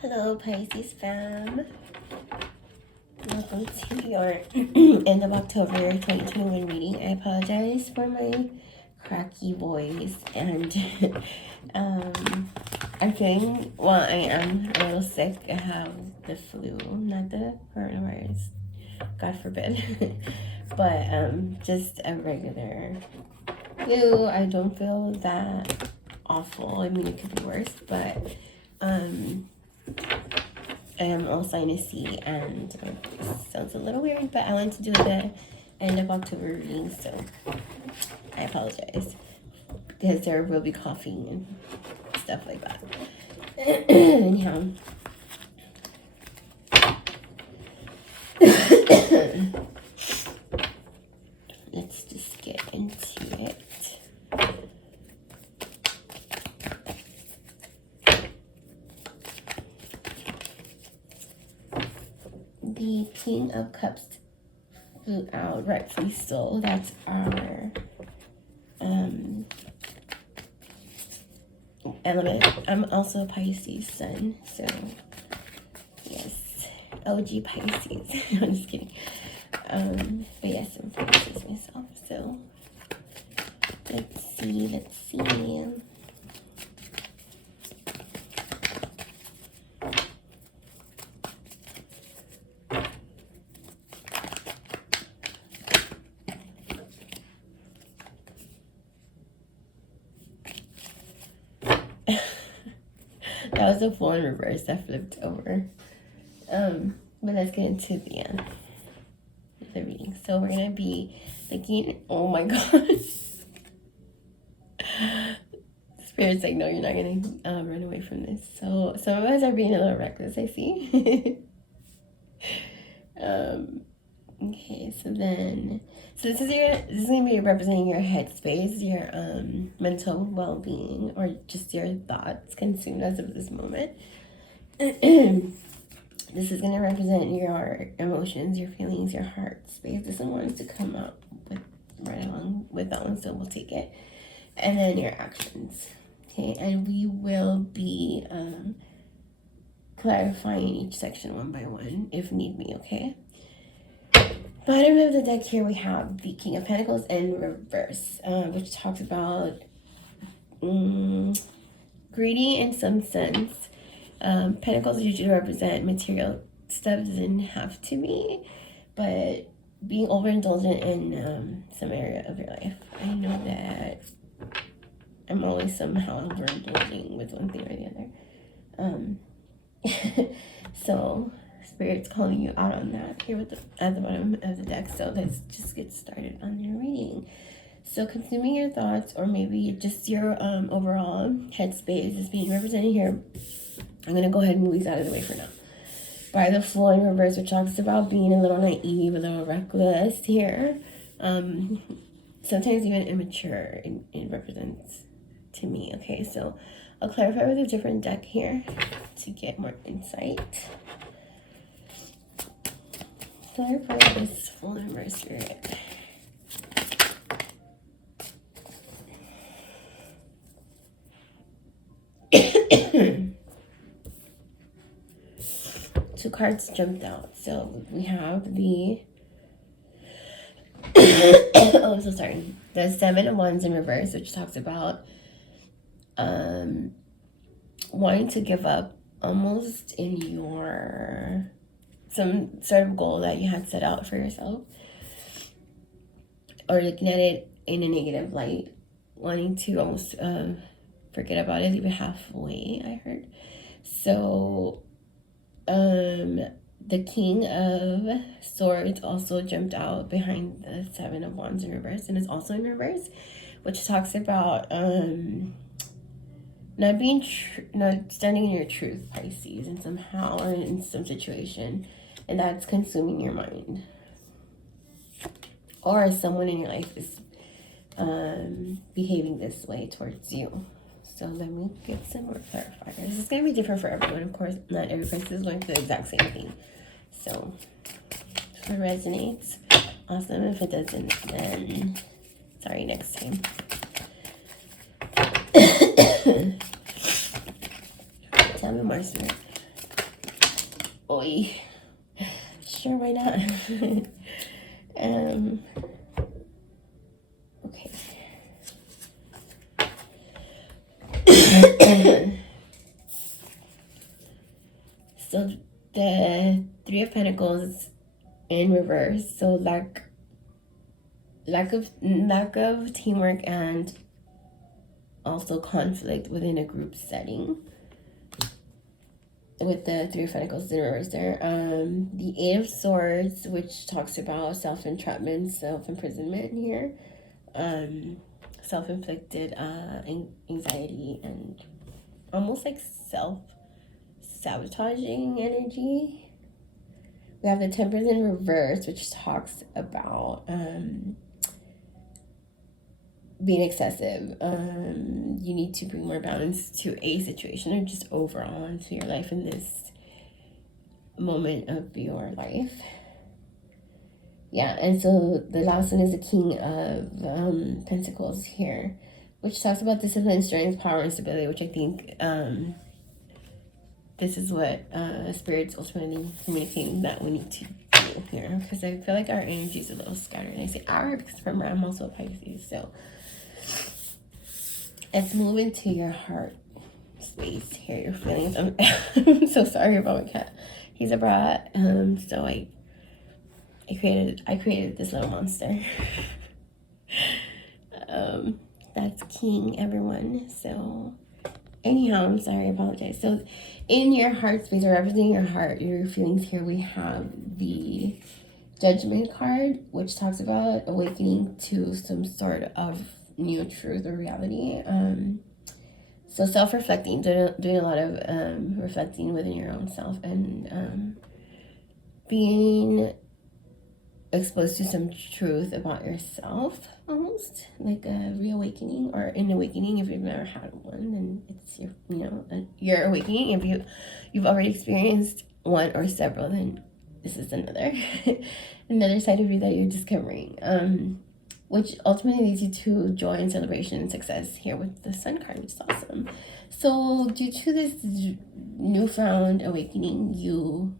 Hello, Pisces fam. Welcome to your end of October 2021 reading. I apologize for my cracky voice and I'm feeling, well, I am a little sick. I have the flu, not the coronavirus, God forbid, but just a regular flu. I don't feel that awful. I mean, it could be worse, but I am all sinusy and it sounds a little weird, but I want to do the end of October reading, so I apologize because there will be coughing and stuff like that. Anyhow, let's just get into it. The King of Cups flew out, rightfully so. That's our element. I'm also a Pisces sun, so yes, OG Pisces. I'm just kidding. But yes, I'm Pisces myself. So let's see. That was the full in reverse that flipped over. But let's get into the reading. So we're gonna be looking. Oh my gosh. Spirit's like, no, you're not gonna run away from this. So some of us are being a little reckless, I see. Okay, so this is gonna be representing your headspace, your mental well-being, or just your thoughts consumed as of this moment. This is gonna represent your emotions, your feelings, your heart space. This one wants to come out with right along with that one, so we'll take it. And then your actions. Okay, and we will be clarifying each section one by one if need be, okay? Bottom of the deck here we have the King of Pentacles in reverse, which talks about greedy in some sense. Pentacles usually represent material stuff, doesn't have to be, but being overindulgent in some area of your life. I know that I'm always somehow overindulging with one thing or the other. So Spirit's calling you out on that here at the bottom of the deck. So let's just get started on your reading. So consuming your thoughts, or maybe just your overall headspace is being represented here. I'm going to go ahead and move these out of the way for now. By the Fool in reverse, which talks about being a little naive, a little reckless here. Sometimes even immature, it represents to me. Okay, so I'll clarify with a different deck here to get more insight. Clarify this Fool in reverse, Spirit. Two cards jumped out. So we have the oh, I'm so sorry. The Seven of Wands in reverse, which talks about wanting to give up almost in your some sort of goal that you had set out for yourself, or looking at it in a negative light, wanting to almost forget about it, leave it halfway, I heard. So the King of Swords also jumped out behind the Seven of Wands in reverse, and is also in reverse, which talks about not standing in your truth, Pisces, and somehow or in some situation, and that's consuming your mind, or someone in your life is behaving this way towards you. So let me get some more clarifiers. This is going to be different for everyone. Of course, not every person is going through the exact same thing. So if it resonates, awesome. If it doesn't, then sorry, next time. Tell me more, Spirit. Oi. Sure, why not? Okay. So the Three of Pentacles in reverse. So lack of teamwork and also conflict within a group setting. With the Three of Pentacles in reverse there. The Eight of Swords, which talks about self-entrapment, self-imprisonment here. Self-inflicted anxiety and almost like self-sabotaging energy. We have the Temperance in reverse, which talks about being excessive. You need to bring more balance to a situation or just overall into your life in this moment of your life. Yeah, and so the last one is the King of Pentacles here, which talks about discipline, strength, power, and stability, which I think this is what Spirit's ultimately communicating that we need to do here, because I feel like our energy is a little scattered. And I say our because remember, I'm also a Pisces, so let's move into your heart space here, your feelings. I'm so sorry about my cat. He's a brat. So I created this little monster. That's King, everyone. So anyhow, I'm sorry, I apologize. So in your heart space, or representing your heart, your feelings here, we have the Judgment card, which talks about awakening to some sort of new truth or reality. So self-reflecting, doing a lot of reflecting within your own self, and being exposed to some truth about yourself, almost like a reawakening or an awakening. If you've never had one, then it's your awakening. If you've already experienced one or several, then this is another side of you that you're discovering, which ultimately leads you to joy and celebration and success here with the Sun card, which is awesome. So due to this newfound awakening, you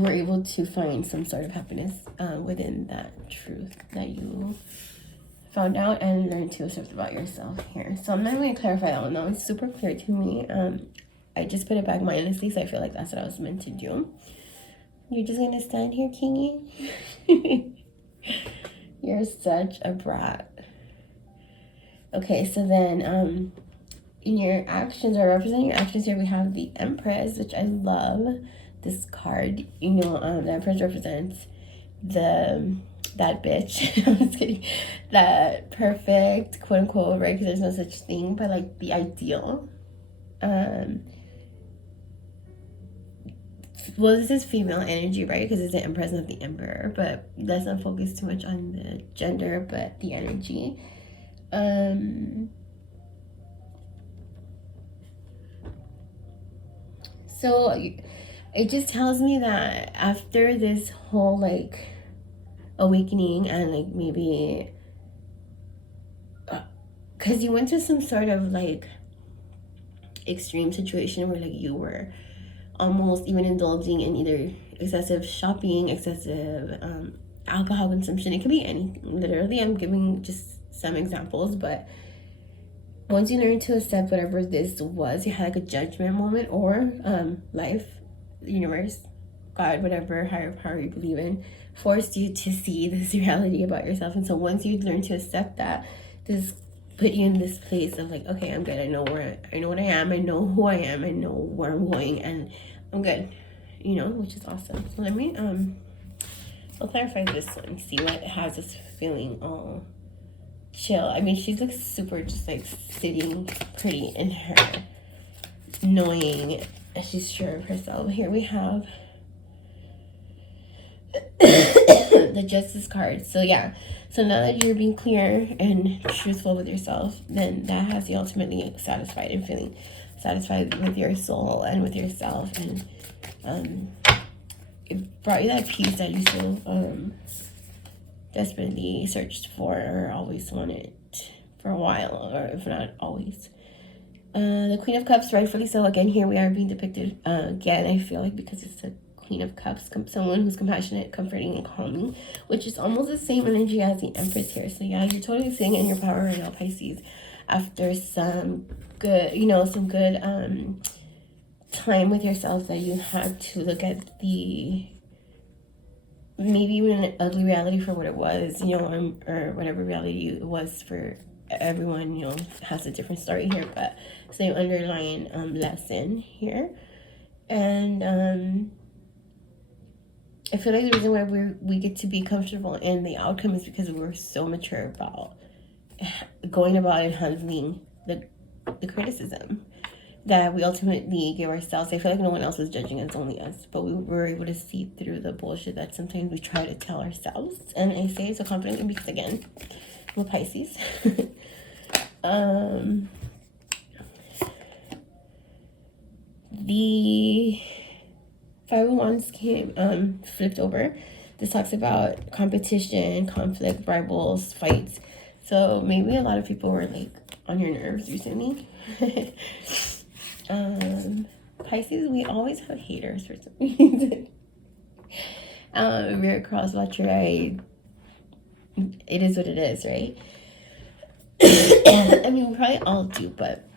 were able to find some sort of happiness within that truth that you found out and learn to accept about yourself here. So I'm not going to clarify that one. That was super clear to me. I just put it back mindlessly, so I feel like that's what I was meant to do. You're just going to stand here, Kingy? You're such a brat. Okay, so then in your actions, or representing your actions here, we have the Empress, which I love. This card, the Empress represents that bitch. I'm just kidding. That perfect, quote unquote, right? Because there's no such thing, but like the ideal. Well, this is female energy, right? Because it's the Empress, not the Emperor. But let's not focus too much on the gender, but the energy. So it just tells me that after this whole like awakening and like maybe because you went to some sort of like extreme situation where like you were almost even indulging in either excessive shopping, excessive alcohol consumption. It could be anything. Literally, I'm giving just some examples, but once you learn to accept whatever this was, you had like a judgment moment, or life, the universe, God, whatever higher power you believe in, forced you to see this reality about yourself. And so once you learn to accept that, this put you in this place of like, okay, I'm good. I know what I am. I know who I am. I know where I'm going, and I'm good. Which is awesome. So let me I'll clarify this one. See what has this feeling all chill. I mean, she looks super just like sitting pretty in her, knowing she's sure of herself. Here we have the Justice card. So yeah, so now that you're being clear and truthful with yourself, then that has you ultimately satisfied and feeling satisfied with your soul and with yourself, and it brought you that peace that you so desperately searched for or always wanted for a while, or if not always. The Queen of Cups, rightfully so. Again, here we are being depicted again, I feel like, because it's the Queen of Cups, someone who's compassionate, comforting, and calming, which is almost the same energy as the Empress here. So yeah, you're totally sitting in your power right now, Pisces, after some good, some good time with yourself, that you had to look at the maybe even an ugly reality for what it was, or whatever reality it was for everyone, has a different story here, but same underlying lesson here. And I feel like the reason why we get to be comfortable in the outcome is because we're so mature about going about and handling the criticism that we ultimately give ourselves. I feel like no one else was judging us, only us. But we were able to see through the bullshit that sometimes we try to tell ourselves. And I say it so confidently because, again, we're Pisces. The Five of Wands came flipped over. This talks about competition, conflict, rivals, fights. So maybe a lot of people were like on your nerves recently. Pisces, we always have haters for some reason. If you're a cross-watcher, it is what it is, right? I mean, we probably all do, but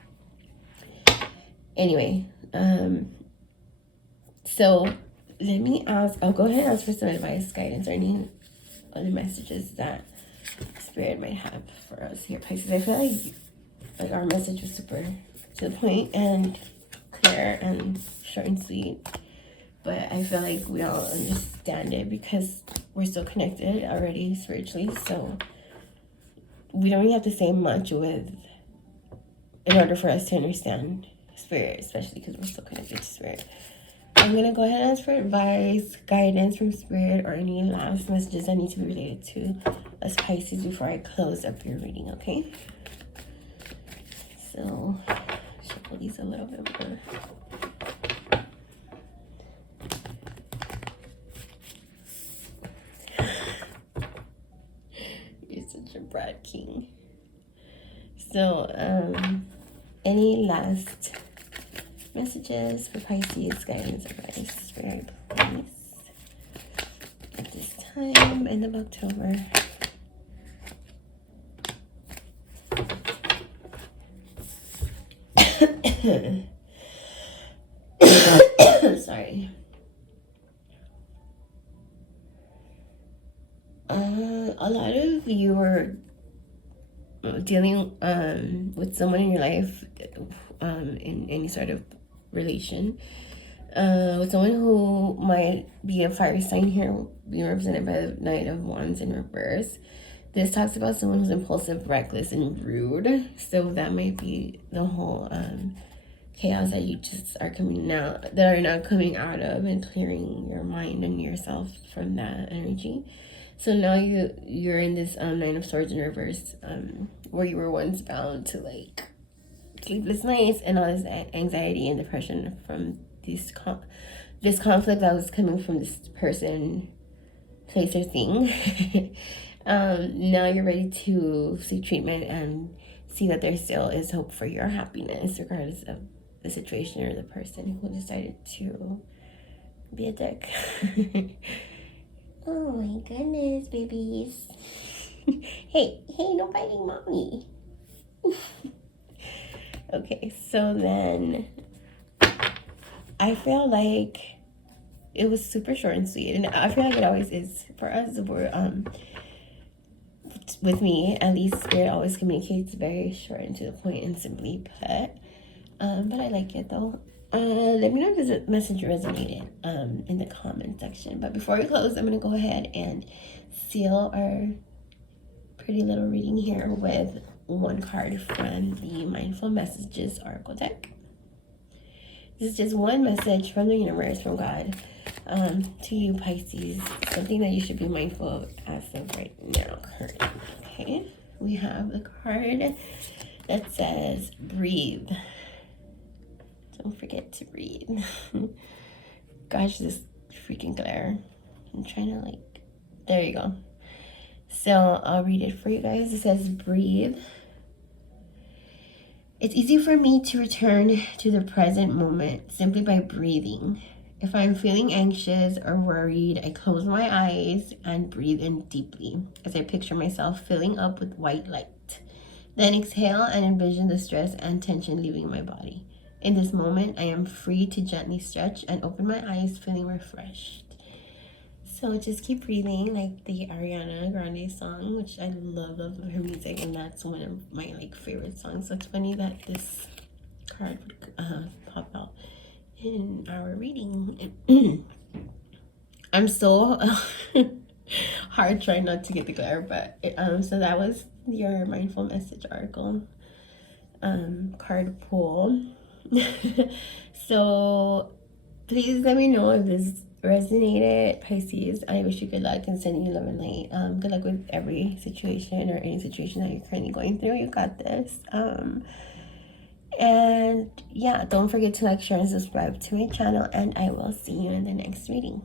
anyway, so let me ask, I'll go ahead and ask for some advice, guidance, or any other messages that Spirit might have for us here, Pisces. I feel like our message was super to the point and clear and short and sweet, but I feel like we all understand it because we're so connected already spiritually, so we don't really have to say much in order for us to understand Spirit, especially because we're so connected to Spirit. I'm going to go ahead and ask for advice, guidance from Spirit, or any last messages that need to be related to us Pisces before I close up your reading, okay? So, shuffle these a little bit more. You're such a brat king. So, any last messages for Pisces, guidance, advice, Spirit, please, at this time, end of October. Sorry. A lot of you are dealing with someone in your life, in any sort of relation, with someone who might be a fire sign here, being represented by the Knight of Wands in reverse. This talks about someone who's impulsive, reckless, and rude. So that might be the whole chaos that you just are now coming out of, and clearing your mind and yourself from that energy. So now you're in this Nine of Swords in reverse, where you were once bound to like sleepless nights and all this anxiety and depression from this conflict that was coming from this person, place, or thing. Now you're ready to seek treatment and see that there still is hope for your happiness, regardless of the situation or the person who decided to be a dick. Oh my goodness, babies. Hey, no biting mommy. Okay, so then I feel like it was super short and sweet, and I feel like it always is for us. We're with me, at least, Spirit always communicates very short and to the point and simply put. But I like it though. Let me know if this message resonated in the comment section. But before we close, I'm going to go ahead and seal our pretty little reading here with one card from the Mindful Messages Oracle deck. This is just one message from the universe, from God, to you, Pisces. Something that you should be mindful of as of right now, currently. Okay, we have the card that says, breathe. Don't forget to breathe. Gosh, this freaking glare. I'm trying to there you go. So I'll read it for you guys. It says, breathe. It's easy for me to return to the present moment simply by breathing. If I'm feeling anxious or worried, I close my eyes and breathe in deeply as I picture myself filling up with white light. Then exhale and envision the stress and tension leaving my body. In this moment, I am free to gently stretch and open my eyes, feeling refreshed. So just keep breathing, like the Ariana Grande song, which I love her music, and that's one of my favorite songs. So it's funny that this card would pop out in our reading. I'm so hard trying not to get the glare, but so that was your mindful message article card pull. So please let me know if this resonated, Pisces. I wish you good luck and sending you love and light. Good luck with every situation or any situation that you're currently going through. You got this. And yeah, don't forget to like, share, and subscribe to my channel, and I will see you in the next reading.